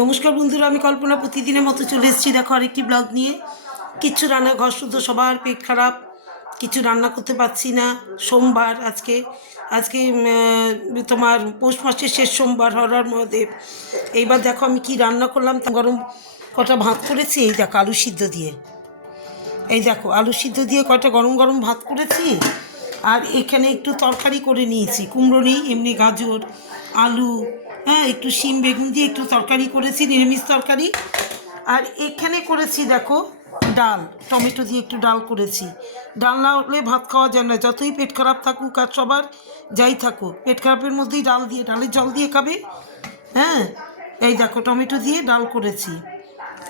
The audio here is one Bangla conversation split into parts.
নমস্কার বন্ধুরা, আমি কল্পনা প্রতিদিনের মতো চলে এসেছি। দেখো আরেকটি ব্লগ নিয়ে। কিচ্ছু রান্না, ঘর শুদ্ধ, সবার পেট খারাপ, কিছু রান্না করতে পারছি না। সোমবার আজকে, আজকে তোমার পৌষ মাসের শেষ সোমবার, হরার মহাদেব। এইবার দেখো আমি কি রান্না করলাম। গরম কটা ভাত করেছি, এই দেখো আলু সিদ্ধ দিয়ে। এই দেখো আলু সিদ্ধ দিয়ে কয়টা গরম গরম ভাত করেছি। আর এখানে একটু তরকারি করে নিয়েছি, কুমড়ো নেই, এমনি গাজর, আলু, হ্যাঁ, একটু শিম বেগুন দিয়ে একটু তরকারি করেছি, নিরামিষ তরকারি। আর এখানে করেছি দেখো ডাল, টমেটো দিয়ে একটু ডাল করেছি। ডাল না হলে ভাত খাওয়া যায় না, যতই পেট খারাপ থাকুক আর সবার যাই থাকুক, পেট খারাপের মধ্যেই ডাল দিয়ে, ডালের জল দিয়ে খাবে। হ্যাঁ, এই দেখো টমেটো দিয়ে ডাল করেছি।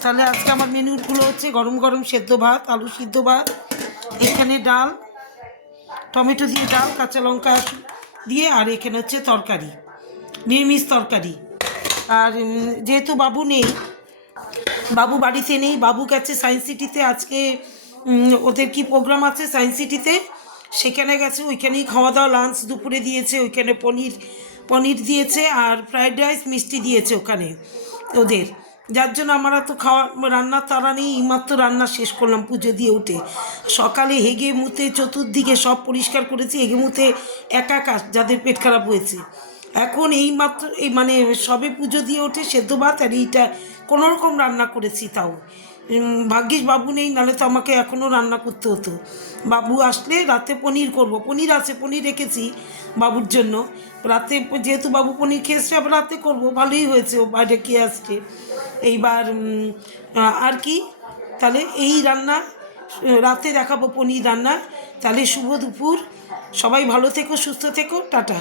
তাহলে আজকে আমার মেনুগুলো হচ্ছে গরম গরম সেদ্ধ ভাত, আলু সিদ্ধ ভাত, এখানে ডাল, টমেটো দিয়ে ডাল, কাঁচা লঙ্কা দিয়ে, আর এখানে হচ্ছে তরকারি, নিরামিষ তরকারি। আর যেহেতু বাবু নেই, বাবু বাড়িতে নেই, বাবু গেছে সায়েন্স সিটিতে। আজকে ওদের কি প্রোগ্রাম আছে সায়েন্স সিটিতে, সেখানে গেছে। ওইখানেই খাওয়া দাওয়া, লাঞ্চ দুপুরে দিয়েছে ওইখানে, পনির পনির দিয়েছে আর ফ্রায়েড রাইস মিষ্টি দিয়েছে ওখানে ওদের। যার জন্য আমরা তো খাওয়া রান্নার তাড়া নেই, এইমাত্র রান্না শেষ করলাম পুজো দিয়ে উঠে। সকালে হেগে মুতে চতুর্দিকে সব পরিষ্কার করেছি, হেগে মুতে একাকার যাদের পেট খারাপ হয়েছে। এখন এইমাত্র এই মানে সবে পুজো দিয়ে ওঠে সেদ্ধ ভাত আর এইটা কোনোরকম রান্না করেছি। তাও ভাগ্যিস বাবু নেই, নাহলে তো আমাকে এখনও রান্না করতে হতো। বাবু আসলে রাতে পনির করব, পনির আছে, পনির রেখেছি বাবুর জন্য। রাতে যেহেতু বাবু পনির খেয়েছে, আবার রাতে করব। ভালোই হয়েছে, ও বাইরে খেয়ে আসছে। এইবার আর কি, তাহলে এই রান্না রাতে দেখাবো, পনির রান্না। তাহলে শুভ দুপুর, সবাই ভালো থেকো, সুস্থ থেকো, টাটা।